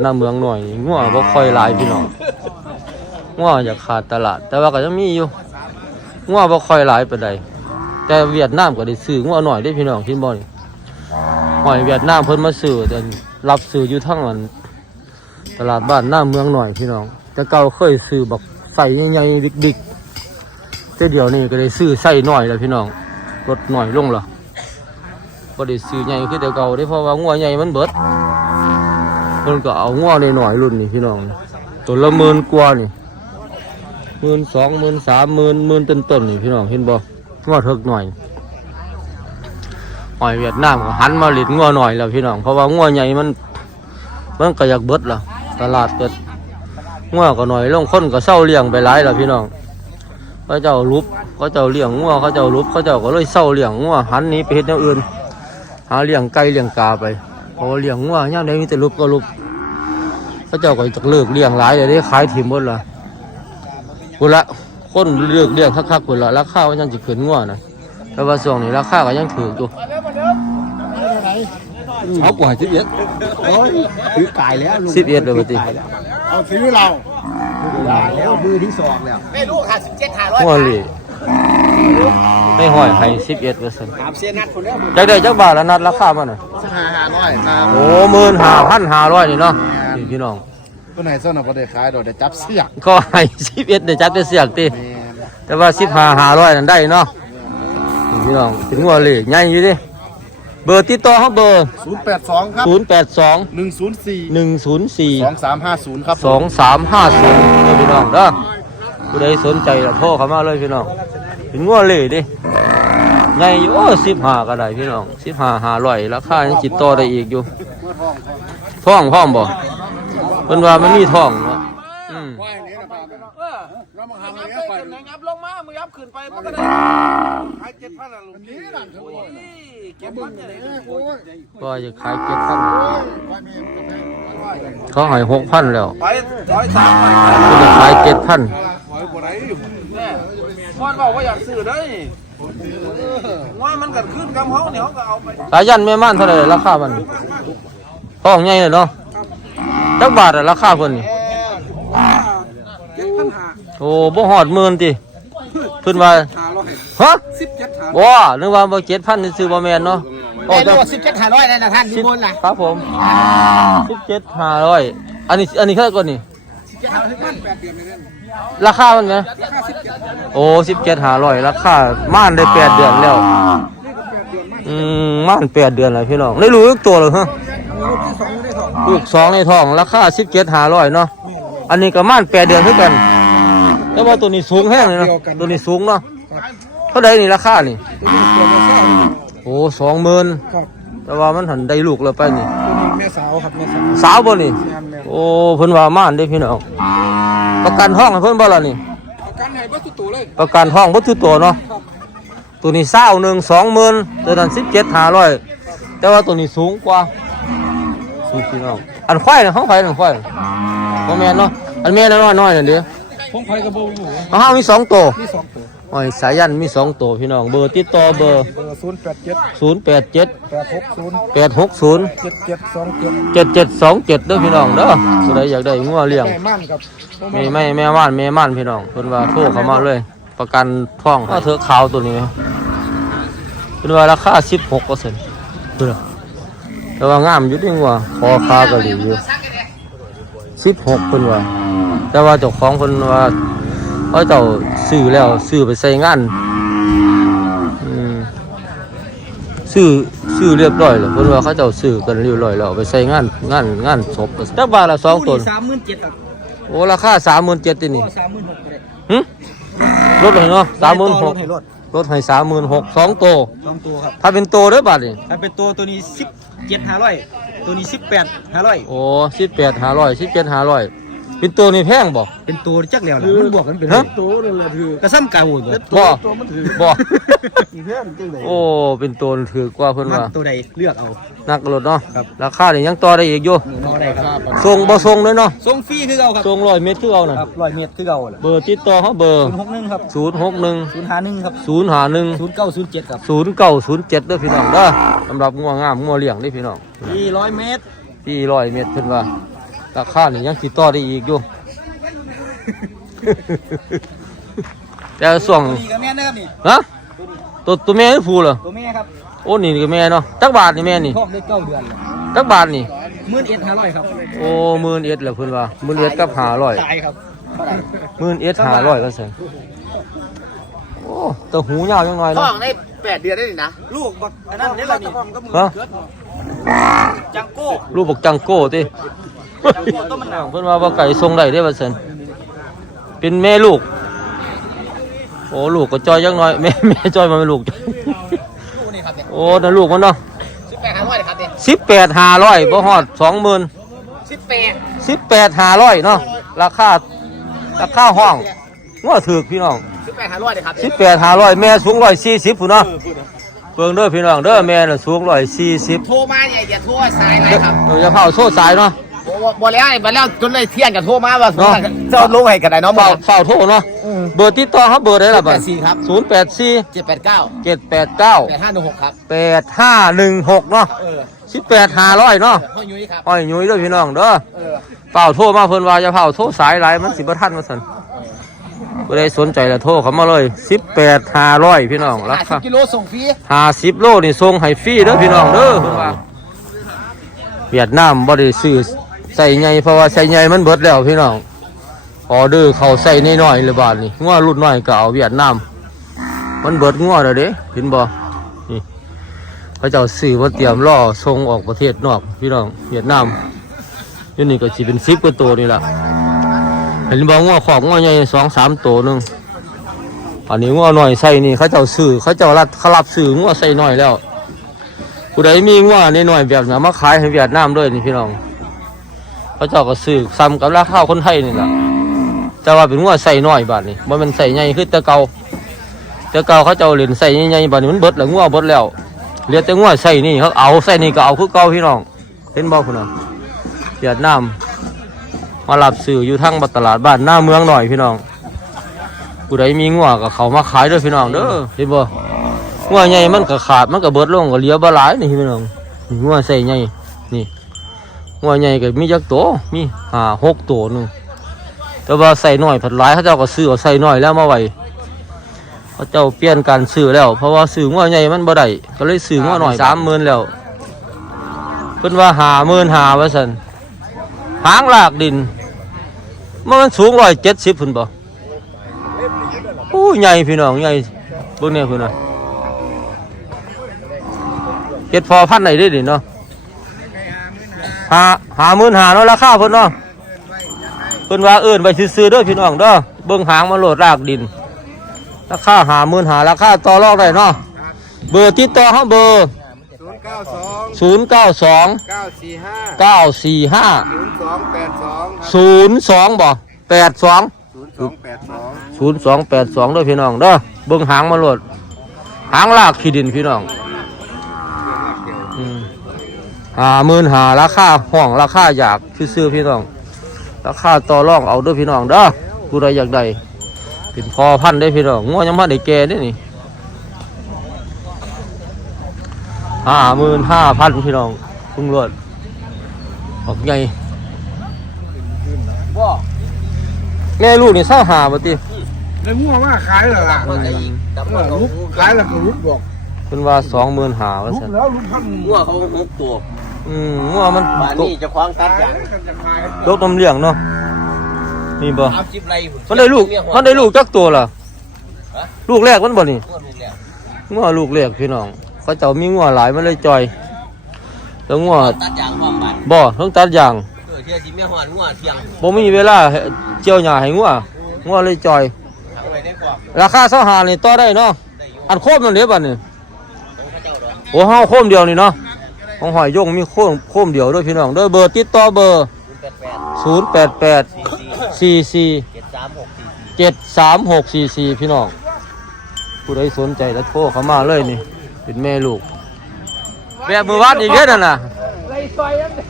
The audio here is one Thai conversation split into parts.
หน้าเมืองหน่อยงัวบ่ค่อยหลายพี่น้องงัวอยากขาดตลาด แต่ว่าก็ยังมีอยู่งัวบ่ค่อยหลายปานใดแต่เวียดนามก็ได้ซื้องัวหน่อยได้พี่น้องที่บ่นี่หอยเวียดนามเพิ่นมาซื้อแต่รับซื้ออยู่ทั้งอันตลาดบ้านหน้าเมืองหน่อยพี่น้อง แต่เก่าเคยซื้อบักใส่ใหญ่ๆบิ๊กๆแต่เดี๋ยวนี้ก็ได้ซื้อใส่หน่อยแล้วพี่น้องลดหน่อยลงและบ่ได้ซื้อใหญ่คือแต่เก่าได้เพราะว่างัวใหญ่มันเบิด เพิ่นก็เอาง้อในหน่อยรุ่นนี่พี่น้องตัวละหมื่นกว่านี่หมื่นสองหมื่นสามหมื่นหมื่นต้นต้นนี่พี่น้องเห็นบ่ง้อเถิกหน่อยหอยเวียดนามก็หันมาหลิดง้อหน่อยแล้วพี่น้องเพราะว่าง้อใหญ่มันมันก็อยากเบิดล่ะตลาดเกิดง้อก็หน่อยลงคนก็เศร้าเลี้ยงไปหลายแล้วพี่น้องเขาเจ้ารุบเขาเจ้าเลี้ยงง้อเขาเจ้ารุบเขาเจ้าก็เลยเศร้าเลี้ยงง้อหันนี้ไปเฮ็ดอย่างอื่น หาเลี้ยงไก่เลี้ยงกาไป พอเลี้ยงงัวย่างใดมีแต่ลุบก็ลุบเขาเจ้าก็จะเลิกเลี้ยงหลายเดี๋ยวได้ขายถิ่มหมดละกุละคนเลือกเลี้ยงคักๆกุละราคาว่ายังจะขึ้นงัวนะแต่ว่าช่วงนี้ราคาก็ยังถืออยู่เอากว่าสิบเอ็ดโอ้ยถือตายแล้วลุงสิบเอ็ดเลยปติเอาซื้อเราตายแล้วมือที่สองแล้วไม่รู้ค่ะสิบเจ็ดห้าร้อยงัวเหล่ ไม่ห้อยให้สิบเอ็ดเปอร์เซ็นต์ถามเสียนัดคนเดียวมึงจักได้จักบาทละนัดราคามันน่ะสิบห้าห้าร้อยนะโอ้หมื่นห้าพันห้าร้อยนี่เนาะนี่พี่น้องตัวไหนซ่อนเอาไปได้ขายโดยได้จับเสียกก็ให้สิบเอ็ดเดี๋ยวจับได้เสียกตีแม่แต่ว่าสิบห้าห้าร้อยนั่นได้เนาะนี่พี่น้องถึงงัวเหล่ใหญ่อยู่ดิเบอร์ติดต่อเขาเบอร์ศูนย์แปดสองครับศูนย์แปดสองหนึ่งศูนย์สี่หนึ่งศูนย์สี่สองสามห้าศูนย์ครับสองสามห้าศูนย์เด้อพี่น้องเด้อผู้ใดสนใจละโทรเข้ามาเลยพี่น้อง ถึงงัวเหล่ดิใหญ่อยู่โอ้สิบห้าก็ได้พี่น้องสิบห้าห้าร้อยราคายังจิตต่อได้อีกอยู่ท่องพร้อมบ่เพิ่นว่ามันมีท่องเนาะอืมยับลงมา มึงยับขึ้นไปมันก็ได้ขายเจ็ดพันละลุงนี่เก็บพันเลยก็จะขายเจ็ดพันเขาให้หกพันแล้วไปร้อยสามไปก็จะขายเจ็ดพัน เนี่ยพ่อบอกว่าอยากซื้อได้ว่ามันกัดขึ้นกำเขาเนี่ยเขาก็เอาไปสายันแม่ม่านเท่าไหร่ราคามันท่องใหญ่เลยเนาะจักบาทอะราคาเพิ่นนี่เจ็ดพันห้าโอ้บ่หอดหมื่นติเพิ่นว่าห้าร้อยฮะสิบเจ็ดห้าบ่นึกว่าบ่เจ็ดพันซื้อบ่แม่นเนาะไอ้โลสิบเจ็ดห้าร้อยนั่นนะท่านอยู่บนน่ะครับผมสิบเจ็ดห้าร้อยอันนี้อันนี้เท่าก่อนนี่สิบเจ็ดห้าร้อยพันแปดเดือนเลยนั่น ราคามันไหมราคาสิบเจ็ดโอ้สิบเจ็ดห้าร้อยราคาม่านได้แปดเดือนแล้ว อืมม่านแปดเดือนแล้วพี่น้องได้รู้อีกตัวเลยฮะลูกที่สองได้สองลูกสองในท้องราคาสิบเจ็ดห้าร้อยเนาะอันนี้ก็ม่านแปดเดือนเท่ากัน แต่ว่าตัวนี้สูงแห้งเลยเนาะตัวนี้สูงเนาะเท่าไดนี่ราคานี่ตัวนี้ตัวนี้แค่โอ้สองหมื่นครับแต่ว่ามันหันได้ลูกแล้วไปนี่ตัวนี้แม่สาวครับแม่สาวสาวบ่นี่แม่แม่โอ้เพิ่นว่าม่านได้พี่น้อง ประกันท้องให้เพิ่นบ่ล่ะนี่ประกันให้บัตรตัวเลยประกันท้องบ่ทุกตัวเนาะตัวนี้เศร้าหนึ่งสองหมื่นตัวนั้นสิบเจ็ดห้าร้อยแต่ว่าตัวนี้สูงกว่าสูงพี่น้องอันควายน่ะของไผนั่นควายบ่แม่นเนาะอันแม่น้อยน้อยๆนั่นเด้อผมไผกระโบอยู่เอาเฮามีสองตัวมีสองตัว โอ้ยสายันมีสองตัวพี่น้อง เบอร์ติดต่อเบอร์เบอร์ศูนย์แปดเจ็ดศูนย์แปดเจ็ดแปดหกศูนย์แปดหกศูนย์เจ็ดเจ็ดสองเจ็ดเจ็ดเจ็ดสองเจ็ดเด้อพี่น้องเด้อผู้ใดอยากได้งัวเลี้ยงแม่ม่านครับไม่ไม่แม่ม่านแม่ม่านพี่น้องเพิ่นว่าโทรเข้ามาเลย ประกันท่องก็เถอะขาวตัวนี้เพิ่นว่าราคาสิบหกเปอร์เซ็นต์เพิ่นว่าแต่ว่างามอยู่ดีกว่าคอคาก็ดีอยู่สิบหกเพิ่นว่า แต่ว่าเจ้าของเพิ่นว่า เขาเจ้าซื้อแล้วซื้อไปใส่งานอืมซื้อซื้อเรียบร้อยแล้วเพิ่นว่าเขาเจ้าซื้อกันเรียบร้อยแล้วเอาไปใส่งานงานงานศพจักบาทละสองตัวสามหมื่นเจ็ดครับโอ้ราคาสามหมื่นเจ็ดนี่สามหมื่นหกเลยหึลดเลยเนาะสามหมื่นหกให้รถลดให้สามหมื่นหกสองโตวสองตัวครับถ้าเป็นโตวเด้อบาทนี่ถ้าเป็นตัวตัวนี้สิบเจ็ดห้าร้อยตัวนี้สิบแปดห้าร้อยโอ้สิบแปดห้าร้อยสิบเจ็ดห้าร้อย เป็นตัวนี่แพงบ่ เป็นตัวจักแล้วล่ะมันบวกกันเป็นฮะ ตัวนั่นแหละคือกระซ้ำกาหุ่นบ่ ตัวมันถือบ่ อีเพื่อนจังเลยโอ้ เป็นตัวถือกว่าเพิ่นมัว่าตัวใดเลือกเอา นักรถเนาะ ครับ ราคานี่ยังต่อได้อีกอยู่หนูนอได้ครับส่งบ่ส่งเลยเนาะส่งฟรีคือเอาครับส่งร้อยเมตรคือเอาน่ะ ครับร้อยเมตรคือเอาแหละเบอร์ติดต่อเขาเบอร์ศูนย์หกหนึ่งครับศูนย์หกหนึ่งศูนย์ห้าหนึ่งครับศูนย์ห้าหนึ่งศูนย์เก้าศูนย์เจ็ดครับศูนย์เก้าศูนย์เจ็ดเด้อพี่น้องเด้อสำหรับงัวงามงัวเลี้ยงนี่พี่น้อง สี่ร้อยเมตร ที่ร้อยเมตรเพิ่นว่า ราคานี่ยังติดต่อได้อีกอยู่ แต่ส่วงนี่กับแม่นะครับนี่ฮะตัวตัวแม่หรือผู้เหรอตัวแม่ครับโอ้นี่ก็แม่เนาะจักบาทนี่แม่นี่ท้องได้เก้าเดือนแล้วจักบาทนี่หมื่นเอ็ดห้าร้อยครับโอ้หมื่นเอ็ดแหละเพิ่นว่าหมื่นเอ็ดกับห้าร้อยตายครับเท่าไหร่หมื่นเอ็ดห้าร้อยก็เสนโอ้ตัวหูยาวยังไงท้เนาะองได้แปดเดือนได้นี่นะลูกบักอันนั้นนี่แหละนี่ฮะจังโก้ รูปบอกจังโก้ติ จังโก้ต้นมันหนาวเพิ่นว่าบ่ไก่ทรงได้เด้ว่าซั่นเป็นแม่ลูก โอ้ลูกก็จอยยังน้อยแม่แม่จอยมาเป็นลูก ลูกนี่ครับเนี่ยโอ้นั่นลูกมันเนาะสิบแปดห้าร้อยครับเนี่ยสิบแปดห้าร้อยบ่ฮอดสองหมื่นสิบแปดสิบแปดห้าร้อยเนาะราคาราคาห้องง้อถือพี่น้องสิบแปดห้าร้อยเลยครับสิบแปดห้าร้อยแม่สูงร้อยสี่สิบพุ่นเนาะเบิ่งเด้อพี่น้องเด้อแม่น่ะสูงร้อยสี่สิบโทรมาอย่าอย่าโทรสายอะไรครับเดี๋ยวจะเผาโซ่สายเนาะ โอ้บ่แล้วไอ้บ่แล้วจนเลยเที่ยงกับโทรมาว่าเนาะ เจ้ารู้ให้กันได้เนาะเฝ้าเฝ้าโทรเนาะเบอร์ติดต่อเขาเบอร์ได้ละแปบัดดสี่ครับ ศูนย์แปดสี่เจ็ดแปดเก้าเจ็ดแปดเก้าแปดห้าหนึ่งหกครับ แปดห้าหนึ่งหกเนาะเออสิบแปดห้าร้อยเนาะพ่อยุ้ยครับ อ้อยยุ้ยเด้อพี่น้องเด้อ เออเฝ้าโทรมาเพิ่นว่าจะเผาโทรสายหลายมันสิบ่ทันว่าซั่นบ่ได้สนใจแล้วโทรเข้ามาเลยสิบแปดห้าร้อยพี่น้องราห้าสิคาบกิโลส่งฟรีห้าสิบโลนี่ส่งให้ฟรีเด้อพี่น้องเด้อเพิ่นว่าเวียดนามบ่ได้ซื้อ ใส่ใหญ่เพราะว่าใส่ใหญ่มันเบิดแล้วพี่น้องออเดอร์เขาใส่น้อยๆเลยบาทนี่งัวรุ่นน้อยก็เอาเวียดนามมันเบิดงัวแล้วเด้เห็นบ่นี่เขาเจ้าซื้อมาเตรียมล่อส่งออกประเทศนอกพี่น้องเวียดนามยู่นี่ก็สิเป็น10กว่าตัวนี่แหละเห็นบ่งัวขอบงัวใหญ่สองสามตัวนึงอันนี้งัวหน่อยใส่นี่เขาเจ้าซื้อเขาเจ้ารับเขารับซื้องัวใส่หน่อยแล้วผู้ใดมีงัวในหน่อยแบบนี้มาขายให้เวียดนามด้วยนี่พี่น้อง เขาเจ้าก็ซื้อซ้ำกับราคาคนไทยนี่แหละแต่ว่าเป็นงัวใส่หน่อยบาทนี่มันเป็นใส่ใหญ่คือแต่เก่าแต่เก่าเขาเจ้าเล่นใส่ใหญ่ๆบาทนี้มันเบิดแล้วงัวเบิดแล้วเหลือแต่งัวใส่นี่เขาเอาใส่นี่ก็เอาคือเก่าพี่น้องเห็นบ่คุณน่ะเวียดนามมารับซื้ออยู่ทั้งตลาดบ้านหน้าเมืองหน่อยพี่น้องผู้ใดมีงัวก็เขามาขายด้วยพี่น้องเด้อเห็นบ่งัวใหญ่มันก็ขาดมันก็เบิดลงก็เหลือบ่หลายนี่พี่น้องงัวใส่ใหญ่ งัวใหญ่ก็มีจักตัวมีห้าหกตัวหนึงแต่ว่าใส่น้อยผัดหลายเขาเจ้าก็ซื้อเอาใส่น้อยแล้วมาไว้เขาเจ้าเปลี่ยนการซื้อแล้ว เพราะว่าซื้องัวใหญ่มันบ่ได้ก็เลยซื้องัวน้อยสามหมื่นแล้วเพิ่นว่าห้าหมื่นห้าว่าซั่นหางลากดินมันสูงร้อยเจ็ดสิบพุ่นบ่โอ้ยใหญ่พี่น้องใหญ่เบิ่งเนี่ยเพิ่นน่ะเฮ็ดพอพันธุ์ไหนได้ดิเนาะ หาหาหมื่นหาเนาะราคาเพิ่นเนาะเพิ่นว่าเอิ้นไปซื้อๆเด้อพี่น้องเด้อเบิ่งหางมาโหลดรากดิน ราคาหาหมื่นหาราคาต่อรองได้เนาะเบอร์ติดต่อเฮาเบอร์ศูนย์เก้าสอง092เก้าสี่ห้า945ศูนย์สองแปดสอง02 82ศูนย์สองแปดสองศูนย์สองแปดสองด้วยพี่น้องเด้อเบิ่งหางมาโหลดหางลากขี้ดินพี่น้อง หาหมื่นหาราคาห้องราคาอยากซื้อๆพี่น้อง ราคาต่อรองเอาเด้วยพี่น้องเด้อผู้ใดอยากได้เป็นพอพันธุ์ได้พี่น้องงัวยังมาได้แก่ได้นี่ห้าหมื่นห้าพันพี่น้องพึ่งรวดออกไงบ่แม่ลูกนี่เศร้าหาบ่ติแล้วงัวว่าขายเหรอล่ะมันจะยิงดับเอมันอลุกขายแล้วก็ลุกบอกเพิ่นว่าสองหมื่นหาว่าลุกซั่นแล้วลุกพันงัวเขาหกตัว อืมงัวมันบ้านตกนี้จะคว้างตัดอย่างกันจะขายตกน้ำเลี้ยงเนาะนี่บ่ สามสิบไรมันได้ลูก มันได้ลูกจักตัวล่ะ ลูกแรกมันบ่นี่ งัวลูกแล้วงัวลูกแรกพี่น้องเขาเจ้ามีงัวหลายมันเลยจอยแล้วงัวตัดอย่างความบ้านบ่ต้องตัดอย่างเออเที่ยสิแม่หอนงัวเที่ยงบ่มีเวลาให้เจียวหญ้าให้งัวงัวเลยจอย เอาไปได้กว่าราคาเสาหานี่ต่อได้เนาะได้อยู่อันโคมนั่นเด้บัดนี่ของพระเจ้าดอกโอ้เฮาโคมเดียวนี่เนาะ ของหอยยงมีโคมโคมเดียวด้วยพี่น้องด้อเบอร์ติดต่อเบอร์ศูนย์แปดแปด088สี่สี่44เจ็ดสามหกสี่สี่พี่น้องผู้ใดสนใจแล้วโทรเข้ามาเลยนี่เป็นแม่ลูกแบบมือบ้านอีกเด้อนั่นน่ะ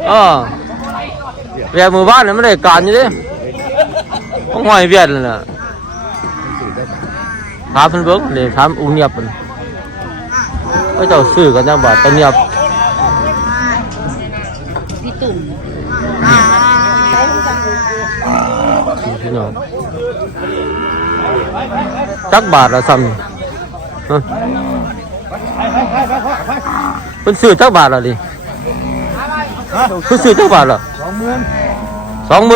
เออแบบมือบ้านนี่ไม่ได้การอยู่ด้ต้องหอยเวียดนั่นะถามเพิ่นเบิ่งเลยถามอุ้งเงียบเพิ่นเขาเจ้าซื้อกันจังบาดตะเงียบ พี่ตุ่ม พี่น้องจักบาทละซ้ำนี่ฮะเพิ่นซื้อจักบาทละดิเพิ่นซื้อจักบาทละสองหมื่นสองหมื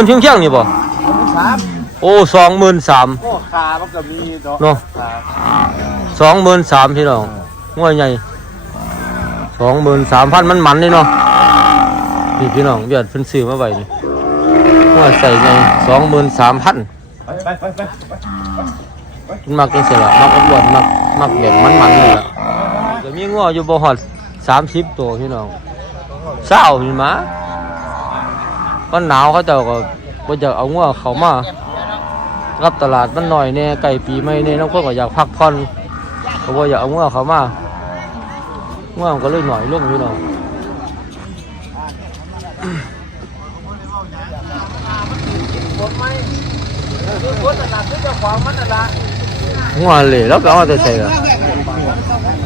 ่ นเชียงเชียงๆนี่บ่สามโอ้สองหมื่นสามโอ้ขามันก็มีดอกเงหมื่นสองงวยใหมื่นสามพันมันมาะนี่พี่น้องเบียดเพิ่นซื้อมาไว้นี่งวยใส่ใหญ่สองหมื่นสามพันไปไปไปมักจังซี่ล่ะมักอ้วนมักมักแบบมันมันนี่ล่ะก็มีงัวอยู่บ่ฮอดสามสิบตัวพี่น้องเศร้าพี่มามันหนาวเขาเจ้าก็บ่อยากเอางัวเขามารับตลาดมันหน่อยแน่ไก่ปีใหม่แน่น้องคนก็อยากพักผ่อนก็บ่อยากเอางัวเขามางัวก็เลยหน่อยลงพี่น้อง คนไหม คือคนนั่นล่ะคือเจ้าของมันนั่นล่ะงัวเหล่แล้วก็เอาแต่ใส่ละ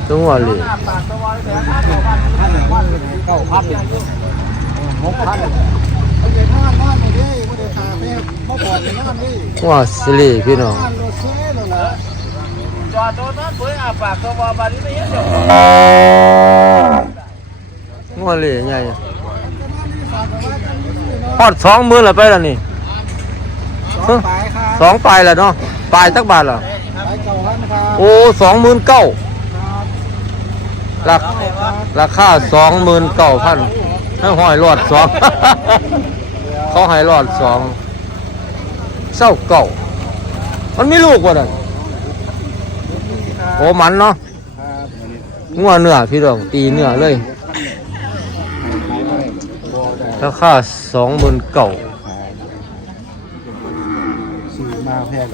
ตัวงัวเหล่ปากตะวันแสนห้าพันเก้าพันหกพันเอาเงินห้าพันนี่ไม่ได้ขาแม่เมื่อก่อนเนี่ยนั่นนี่งัวสิล่พี่น้องจอดโดนนั้นเบื่ออาปากตัวบาลีไม่เนเจ้างัวเหล่ใหญ่ฮอดสองหมื่นละไปแล้วนี่ สองปลายครับสองปลายแล้วเนาะปลายจักบาทละปลายเก้าพันครับโอ้สองหมื่นเก้าราคราคาสองหมื่นเก้าพันให้หอยรอดสองเขาให้รอดสองเศร้าเก่า มันมีลูกวะนั่นโอ้มันเนาะครับงัวเนื้อพี่น้องตีเนื้อเลยราคาสองหมื่นเก้า ซื้อมาแพง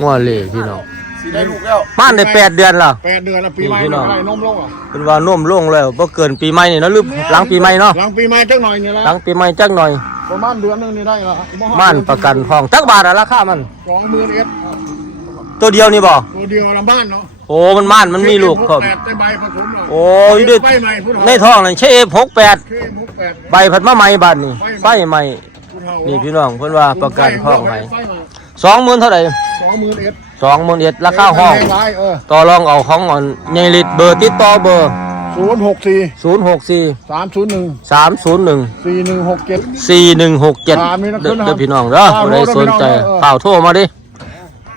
งัวเหล่พี่น้องสิได้ลูกแล้วม่านได้แปดเดือนและแปดเดือนแล้วปีใหม่พี่น้องอะไรนมลงอะเป็นว่าน่มลงแล้วบ่เกินปีใหม่นี่เนาะหรือหลังปีใหม่เนาะหลังปีใหม่จักหน่อยนี่ละหลังปีใหม่จักหน่อยประมาณเดือนหนึงนี่ได้ละม่านประกันห้องจักบาทอะราคามันสองหมื่นเอ็ดตัวเดียวนี่บ่ตัวเดียวลำบ้านเนาะโอ้มันม่านมันมีลูกครับแปดได้ใบผสมเลยโอ้ยด้วยใบใหม่ผู้เฒ่าในท้องนั่นเชฟหกแปดเคมุกแปดใบผัดมะไหม้บาทนี่ไฟใหม่ผู้เฒ่า นี่พี่น้องเพิ่นว่าประกันห้องให้ไฟใหม่สองหมื่นเท่าไหร่สองหมื่นเอ็ดสองหมื่นเอ็ดราคาห้องแพไว้เออต่อรองเอาของอ่อนใหญ่ลิตรเบอร์ติดต่อเบอร์ศูนย์หกสี่ศูนย์หกสี่สามศูนย์หนึ่งสามศูนย์หนึ่งสี่หนึ่งหกเจ็ดสี่หนึ่งหกเจ็ดอ่ามีนักเด้ขึ้นนะครับอพี่น้องเด้ออ่าผู้ใดสนใจเออข่าวโทรมาดิค